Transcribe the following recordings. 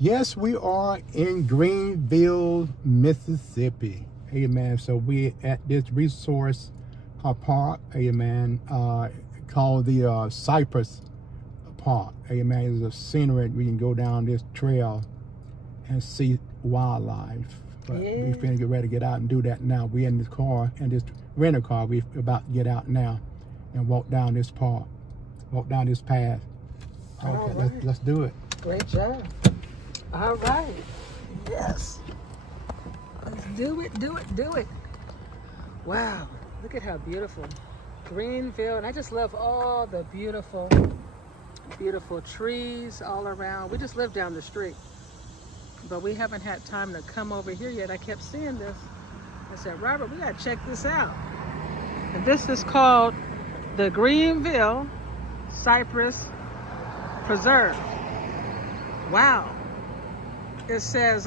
Yes, we are in Greenville, Mississippi. Amen. So we're at this resource park, amen, called the Cypress Park. Amen. It's a scenery. We can go down this trail and see wildlife. But yeah. we finna get ready to get out and do that now. We in this car, in this rental car. We about to get out now and walk down this park, walk down this path. Okay, right. let's do it. Great job. All right. Yes. Let's do it, do it, do it. Wow. Look at how beautiful. Greenville. And I just love all the beautiful, beautiful trees all around. We just live down the street. But we haven't had time to come over here yet. I kept seeing this. I said, Robert, we got to check this out. And this is called the Greenville Cypress Preserve. Wow. It says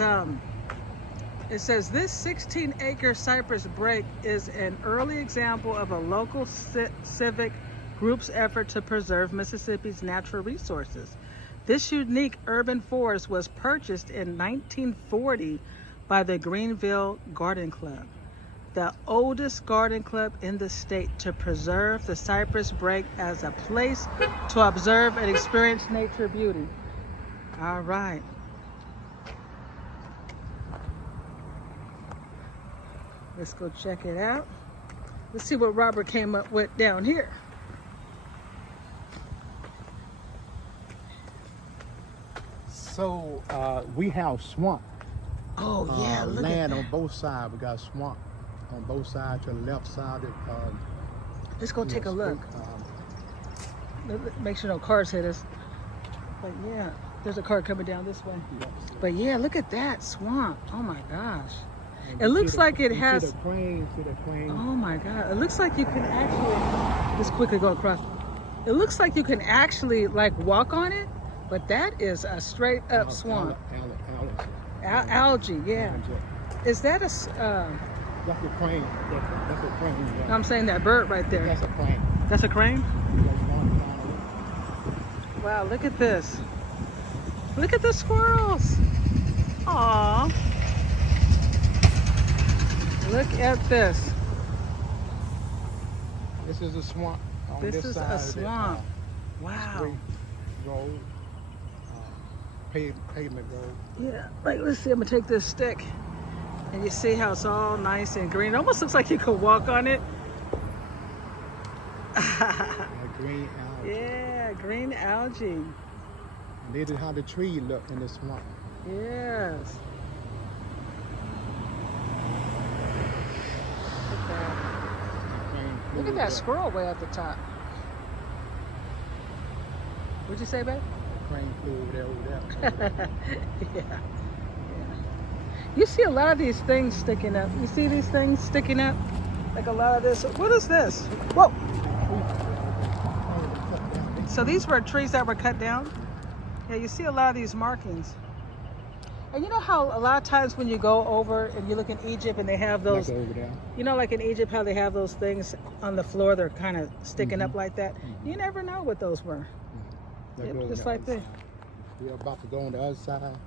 this 16-acre cypress break is an early example of a local civic group's effort to preserve Mississippi's natural resources. This unique urban forest was purchased in 1940 by the Greenville Garden Club, the oldest garden club in the state, to preserve the cypress break as a place to observe and experience nature beauty. All right. Let's go check it out. Let's see what Robert came up with down here. So we have swamp. Oh yeah, look land at on both sides. We got swamp on both sides. To the left side, let's go take a look. Make sure no cars hit us. But yeah, there's a car coming down this way. But yeah, look at that swamp. Oh my gosh. It looks like it has. See the crane. Oh my God! It looks like you can actually just quickly go across. It looks like you can actually like walk on it, but that is a straight up swamp. Algae, yeah. Is that a? That's a crane. That's a crane. Yeah. No, I'm saying that bird right there. That's a crane. That's a crane. Wow! Look at this. Look at the squirrels. Aww. Look at this. This is a swamp. This is a swamp. Wow. Road, pavement road. Yeah. Like, let's see. I'm gonna take this stick, and you see how it's all nice and green. It almost looks like you could walk on it. Green algae. Yeah, green algae. And this is how the tree look in the swamp. Yes. Look at that squirrel way at the top. What'd you say, babe? Crane flew over there. Yeah. You see a lot of these things sticking up. You see these things sticking up? Like a lot of this. What is this? Whoa! So these were trees that were cut down? Yeah, you see a lot of these markings. And you know how a lot of times when you go over and you look in Egypt and they have those, you know, like in Egypt how they have those things on the floor, they're kind of sticking up like that. You never know what those were. Yep, just like this. We're about to go on the other side.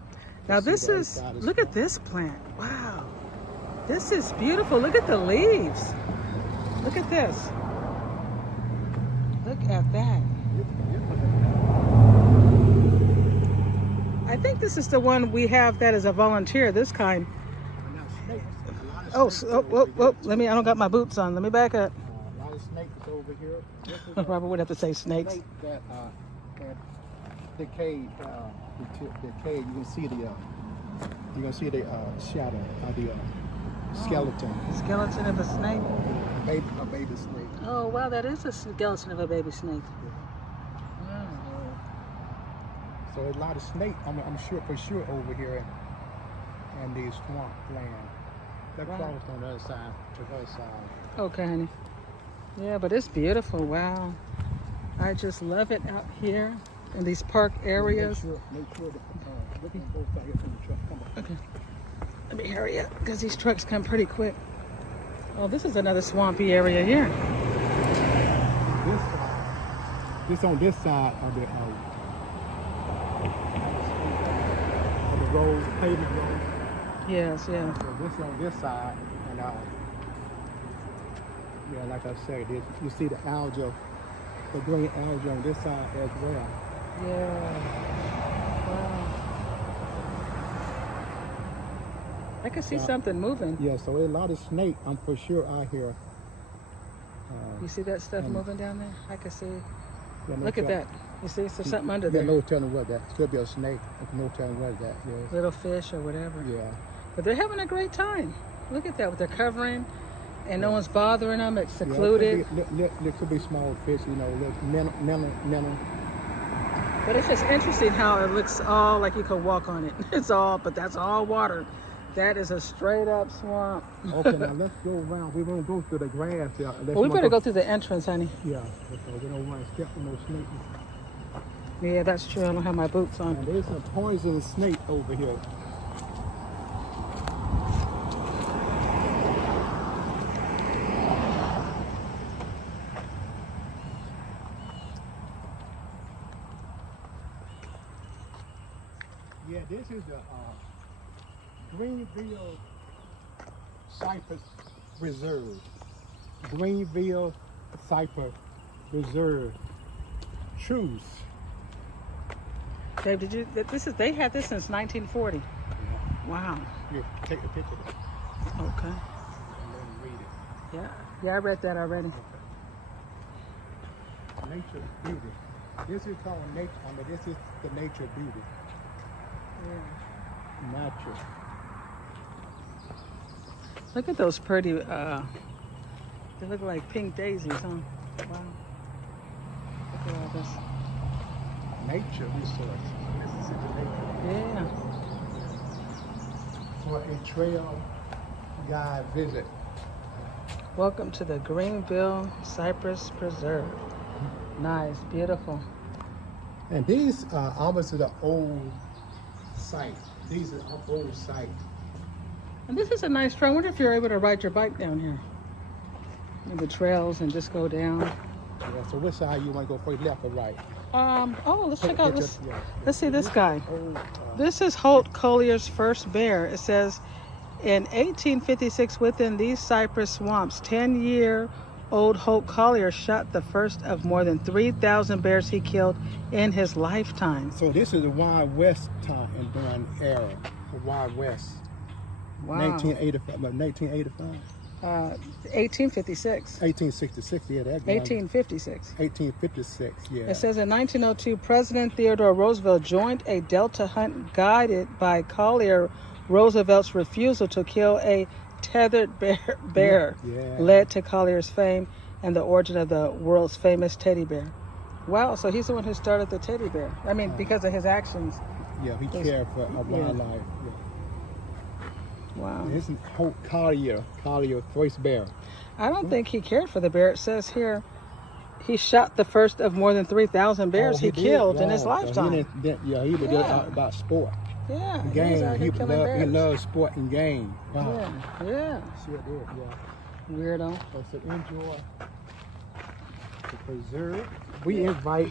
Now this is, look at this plant. Wow. This is beautiful. Look at the leaves. Look at this. Look at that. I think this is the one we have that is a volunteer, this kind. Oh, let me, I don't got my boots on. Let me back up. A lot of snakes over here. Robert would have to say snakes. That decayed. You can see the shadow of the skeleton. Skeleton of a snake? A baby snake. Oh, wow, that is a skeleton of a baby snake. So a lot of snakes, I'm sure for sure over here in the swamp land. They're crossed on the other side, to the other side. Okay, honey. Yeah, but it's beautiful. Wow. I just love it out here in these park areas. Make sure looking both sides from the truck. Come on. Okay. Let me hurry up because these trucks come pretty quick. Oh, this is another swampy area here. This on this side of For the road, the pavement road. Yes, yeah. So this on this side, and yeah, like I said, you see the algae, the green algae on this side as well. Yeah. Wow. I can see something moving. Yeah, so a lot of snake, I'm for sure out here. You see that stuff moving down there? I can see. Yeah, Look at that. You see, so something under there. No telling what that. Could be a snake. No telling what that. Yeah. Little fish or whatever. Yeah. But they're having a great time. Look at that, with their covering, and no one's bothering them. It's secluded. Yeah, there could be small fish, you know, minnow. But it's just interesting how it looks all like you could walk on it. It's all, but that's all water. That is a straight up swamp. Okay, now let's go around. We won't go through the grass. Well, we better go through the entrance, honey. Yeah, because we don't want to step on those snakes. Yeah, that's true. I don't have my boots on. And there's a poisonous snake over here. Yeah, this is the Greenville Cypress Preserve. Greenville Cypress Preserve. Truce. Dave, did you? They had this since 1940. Yeah. Wow. Here, take a picture of it. Okay. And then read it. Yeah. Yeah, I read that already. Okay. Nature beauty. This is called nature. This is the nature beauty. Yeah. Natural. Look at those pretty. They look like pink daisies, huh? Wow. Look at all this. Nature resource. This is the nature. Yeah. For a trail guide visit. Welcome to the Greenville Cypress Preserve. Nice, beautiful. And these are obviously the old site. These are old site. And this is a nice trail. I wonder if you're able to ride your bike down here. In the trails and just go down. Yeah, so which side you want to go first, left or right? Oh, let's check out this. Yeah. Let's see this guy. Old, This is Holt Collier's first bear. It says, in 1856, within these cypress swamps, 10-year-old Holt Collier shot the first of more than 3,000 bears he killed in his lifetime. So this is the Wild West time and during era. The Wild West. Wow. 1985. 1856. 1866, yeah, that guy. 1856. 1856, yeah. It says in 1902, President Theodore Roosevelt joined a Delta hunt guided by Collier. Roosevelt's refusal to kill a tethered bear Yeah. led to Collier's fame and the origin of the world's famous teddy bear. Wow, so he's the one who started the teddy bear. I mean, because of his actions. Yeah, he cared for wildlife. Yeah. Wow. This is Holt Collier, first bear. I don't think he cared for the bear. It says here he shot the first of more than 3,000 bears he killed in his lifetime. He was about sport. Yeah, Game. He bears. loves sport and game. Wow. Yeah. Sure did, yeah. Weirdo. So enjoy the preserve. We invite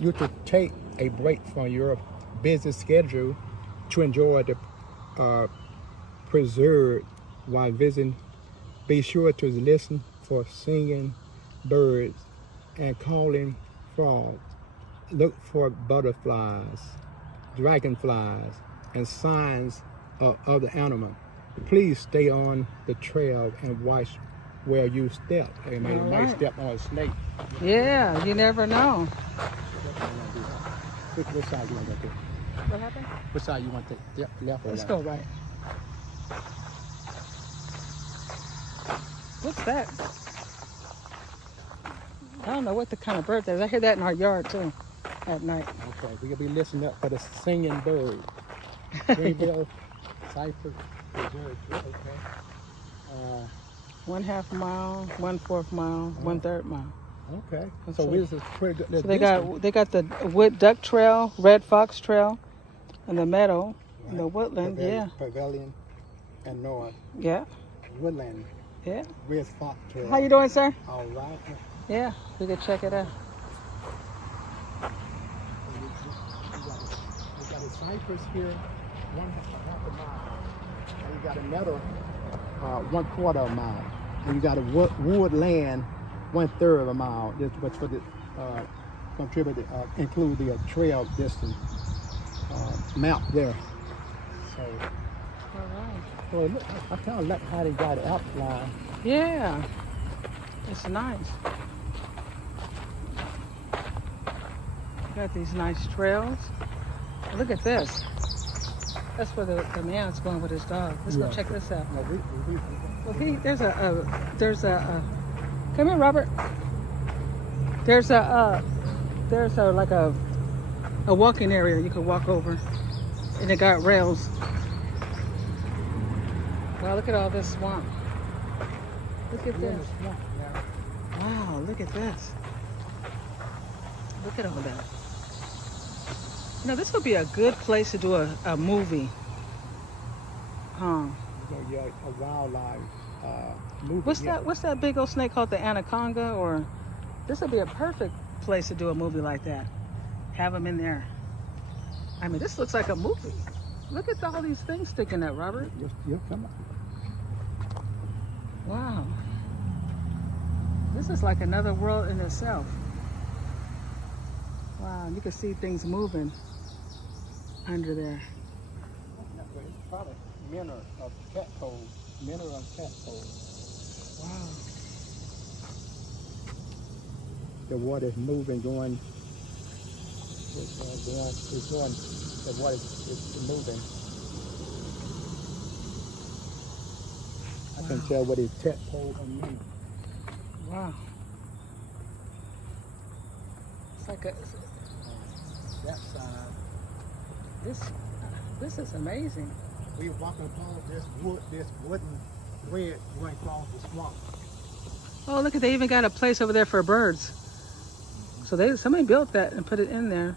you to take a break from your busy schedule to enjoy the preserve while visiting. Be sure to listen for singing birds and calling frogs. Look for butterflies, dragonflies, and signs of other animals. Please stay on the trail and watch where you step. You might step on a snake. Yeah, you never know. Which side you want to take? What happened? Which side you want to take? Left or right? Let's go right. What's that? I don't know what the kind of bird that is. I hear that in our yard too at night. Okay, we'll be listening up for the singing bird. Greenville Cypress Preserve. Okay. 1/2 mile, 1/4 mile, 1/3 mile. Okay. So this is pretty good. So they got the wood duck trail, red fox trail, and the meadow, and the woodland. Pavilion and north. Yeah. Woodland. Yeah. Red fox trail. How you doing, sir? All right. Yeah, we could check it out. Cypress here, half a mile. And you got another 1/4 mile. And you got a wood land 1/3 of a mile. This was for the include the trail distance map there. So, All right. so look, I kind of like how they got it outlined. Yeah, it's nice. Got these nice trails. Look at this. That's where the man's going with his dog. Let's go check this out. No, Well, there's a come here, Robert. There's a like a walking area you can walk over, and it got rails. Wow, look at all this swamp. Look at this. Wow, look at this. Look at all that. You know, this would be a good place to do a movie. Huh? Yeah, a wildlife movie. What's that big old snake called, the anaconda? Or this would be a perfect place to do a movie like that. Have them in there. I mean, this looks like a movie. Look at all these things sticking up, Robert. Yeah, come on. Wow. This is like another world in itself. Wow, you can see things moving under there. It's probably mineral of catcoal. Mineral of catcoal. Wow. The water's moving, going. The water is moving. I can tell what is catcoal on me. Wow. It's like a. That side. This is amazing. We were walking across this wooden bridge going across the swamp. Oh, look at, they even got a place over there for birds. So somebody built that and put it in there.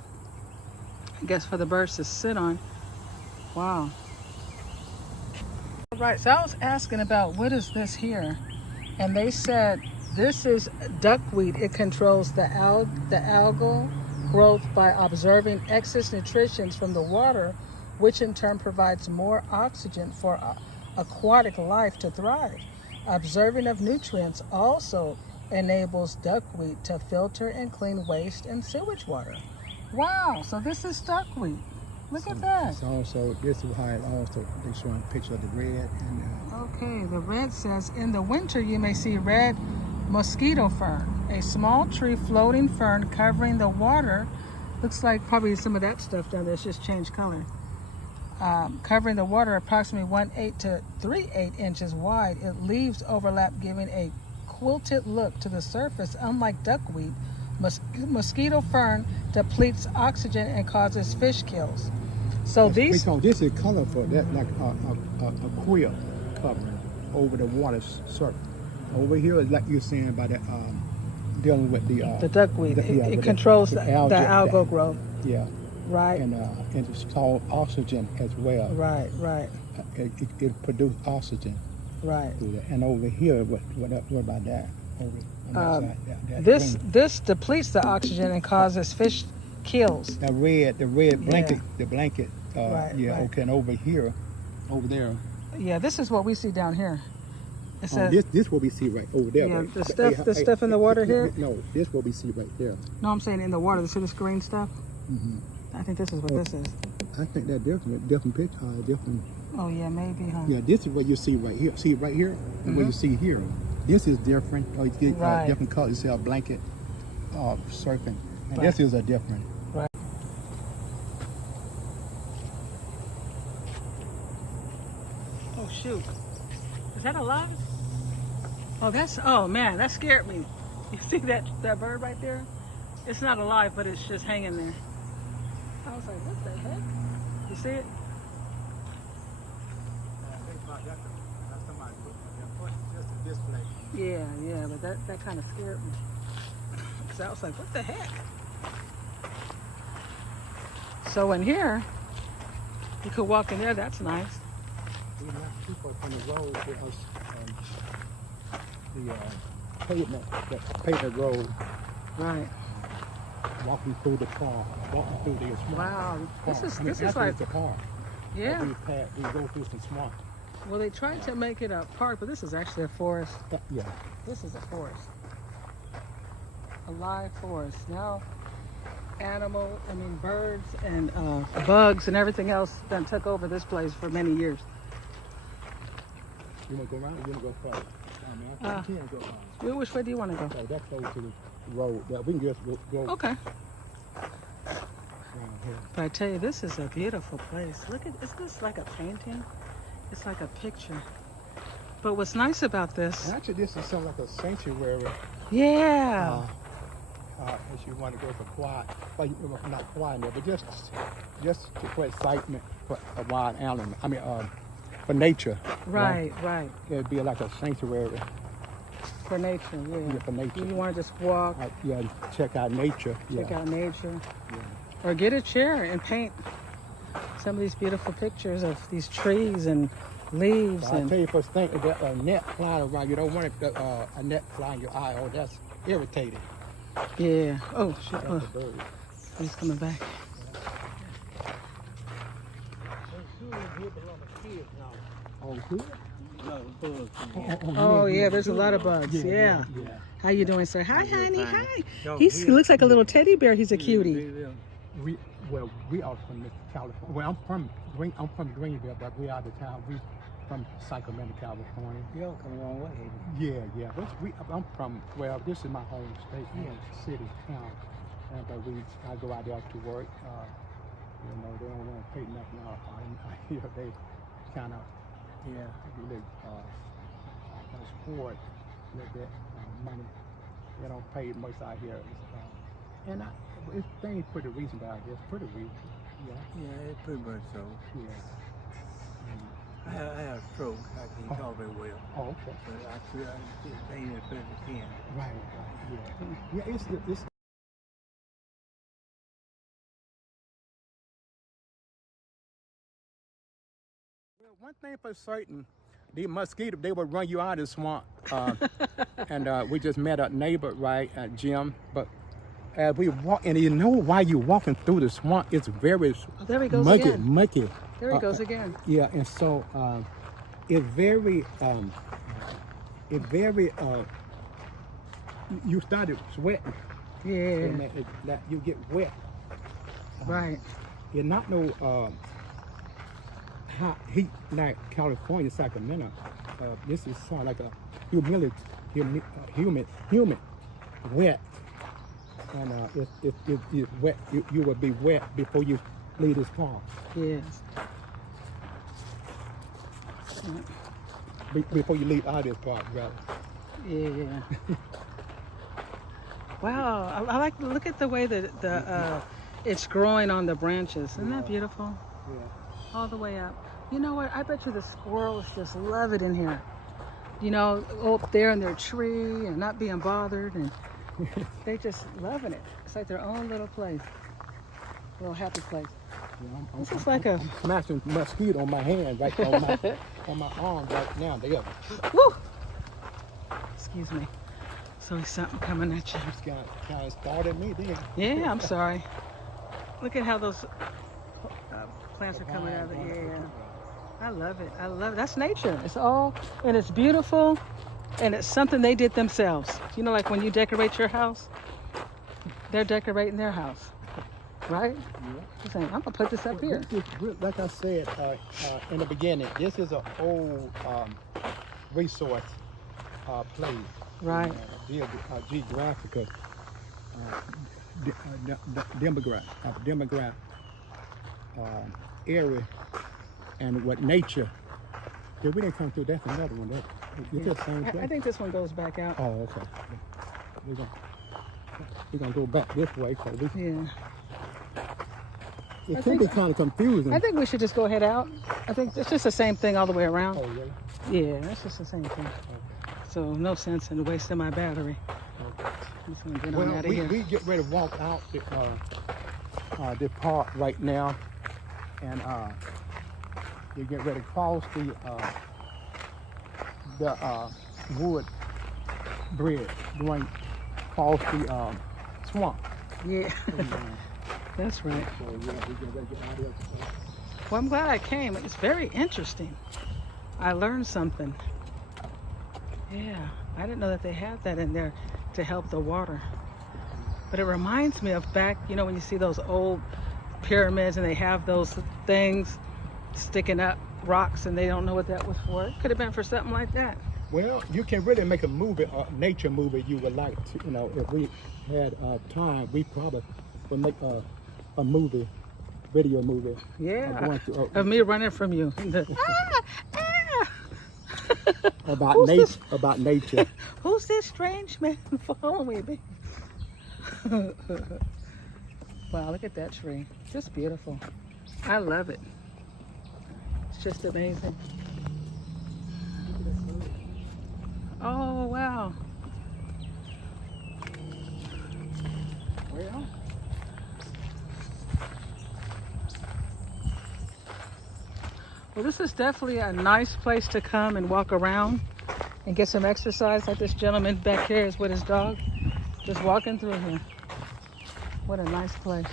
I guess for the birds to sit on. Wow. All right, so I was asking about what is this here, and they said this is duckweed. It controls the algal growth by observing excess nutrition from the water, which in turn provides more oxygen for aquatic life to thrive. Observing of nutrients also enables duckweed to filter and clean waste and sewage water. Wow, so this is duckweed. Look at that. It's also, this is how it also, they're showing a picture of the red. Okay, the red says, in the winter you may see red mosquito fern, a small tree floating fern covering the water. Looks like probably some of that stuff down there, it's just changed color. Covering the water approximately 1/8 to 3/8 inches wide. Its leaves overlap, giving a quilted look to the surface. Unlike duckweed, mosquito fern depletes oxygen and causes fish kills. So these... This is colorful, that like a quilt covering over the water surface. Over here is like you're saying about the dealing with the duckweed. It controls the algal growth. Yeah. Right. And it's called oxygen as well. Right. It produces oxygen. Right. And over here, what about that? Over on that side, this depletes the oxygen and causes fish kills. The red blanket, the blanket. Right. Okay. And over here, over there. Yeah, this is what we see down here. It says, this what we see right over there. Yeah, the stuff in the water here. No, this what we see right there. No, I'm saying in the water. See this green stuff? Mm-hmm. I think this is what this is. I think that different picture, different. Oh yeah, maybe, huh? Yeah, this is what you see right here. See right here, and what you see here. This is different. You get different colors. You see a blanket surfing, and this is a different. Right. Oh shoot, is that alive? Oh man, that scared me. You see that bird right there? It's not alive, but it's just hanging there. I was like, what the heck? You see it? Yeah, but that kind of scared me. So I was like, what the heck? So in here, you could walk in there. That's nice. We left people on the road because the pavement road. Right. walking through the park, walking through the swamp. Wow, this Park. is I mean, this is actually, like it's a park. yeah. We go through some swamp. Well, they tried to make it a park, but this is actually a forest. Yeah. This is a forest, a live forest. Now, birds and bugs and everything else done took over this place for many years. You want to go around or you want to go further? I can't go around. Which way do you want to go? Okay, that's close to the road. We can just go Okay. around here. But I tell you, this is a beautiful place. Look at, isn't this like a painting? It's like a picture. But what's nice about this? Actually, this is something like a sanctuary. Yeah. If you want to go for quiet, well, not quiet there, but just for excitement, for a wild animal. I mean, for nature. Right, right. It'd be like a sanctuary. For nature, yeah. Yeah, for nature. You want to just walk, Yeah, check out nature. check out nature, Yeah. or get a chair and paint some of these beautiful pictures of these trees and leaves. So I and tell you first thing, that a net flying around, you don't want a net flying your eye. Oh, that's irritating. yeah. Oh, shit. That's Oh, a bird. he's coming back. Oh, good? Oh, yeah. There's a lot of bugs. Yeah. Yeah. How you doing, sir? Hi, honey. Hi. He looks like a little teddy bear. He's a cutie. We are from California. Well, I'm from Greenville, but we out of town. We from Sacramento, California. Y'all come a long way. Yeah. I'm from. Well, this is my home state, city, town. But I go out there to work. They don't want to pay nothing out. They kind of really support a little bit money. They don't pay much out here. It's things pretty reasonable out here. It's pretty reasonable. Yeah, it's pretty much so. Yeah. I had a stroke. I can't talk very well. Oh, okay. But I feel like it's pain as best as can. Right. Yeah. Yeah. It's. Well, one thing for certain, the mosquitoes, they would run you out of the swamp. And we just met a neighbor, right, Jim. But as we walk, and you know why you're walking through the swamp, it's very There he goes muggy, again. mucky. There he goes again. Yeah, and so it's very, you started sweating. Yeah. And that you get wet. Right. You're not no hot heat like California, Sacramento. This is sort of like a humid, wet. And it's wet. You will be wet before you leave this park. Yes. Before you leave out of this park, rather. Yeah. Wow. I like, look at the way that it's growing on the branches. Isn't that beautiful? Yeah. All the way up. You know what? I bet you the squirrels just love it in here. You know, up there in their tree and not being bothered, and they just loving it. It's like their own little place, little happy place. Yeah, This is like a I'm smashing mosquito on my hand, right on my arm right now. There. woo. Excuse me. So there's something coming at you. It's kind of started me then. Yeah, I'm sorry. Look at how those plants are coming out of it. Yeah. I love it. I love it. That's nature. It's all, and it's beautiful, and it's something they did themselves. You know, like when you decorate your house, they're decorating their house, right? Yeah. You're saying, I'm gonna put this up here. Like I said in the beginning, this is an old resource place. Right. Geographical demographic area, and what nature. Yeah, we didn't come through. That's another one. It's the same place. I think this one goes back out. Oh, okay. We're gonna go back this way. So Yeah. it can be kind of confusing. I think we should just go head out. I think it's just the same thing all the way around. Oh, really? Yeah, it's just the same thing. Okay. So no sense in wasting my battery. Okay. I'm just gonna get on Well, out of here. we get ready to walk out the park right now, and you get ready to cross the wood bridge going across the swamp. Yeah, that's right. So yeah, we can get out of here. Well, I'm glad I came. It's very interesting. I learned something. Yeah, I didn't know that they had that in there to help the water. But it reminds me of back, you know, when you see those old pyramids and they have those things sticking up rocks and they don't know what that was for. It could have been for something like that. Well, you can really make a movie, a nature movie you would like to, you know, if we had time, we probably would make a movie, video movie. Yeah, of me running from you. About nature. Who's this strange man following me? Wow, look at that tree. Just beautiful. I love it. It's just amazing. Oh, wow. Well, this is definitely a nice place to come and walk around and get some exercise. Like this gentleman back here is with his dog, just walking through here. What a nice place.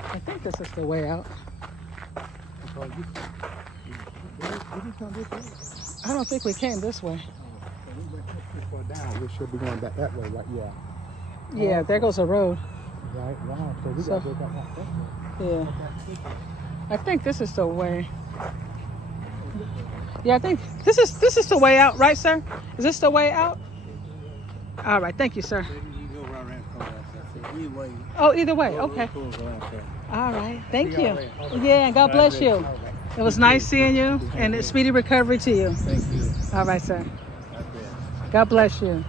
I think this is the way out. I don't think we came this way. We should be going back that way, right? Yeah. Yeah, there goes a road. Right, wow. So we got to go back that way. Yeah. I think this is the way. Yeah, I think this is the way out, right, sir? Is this the way out? All right, thank you, sir. Oh, either way, okay. All right, thank you. Yeah, God bless you. It was nice seeing you, and a speedy recovery to you. Thank you. All right, sir. God bless you.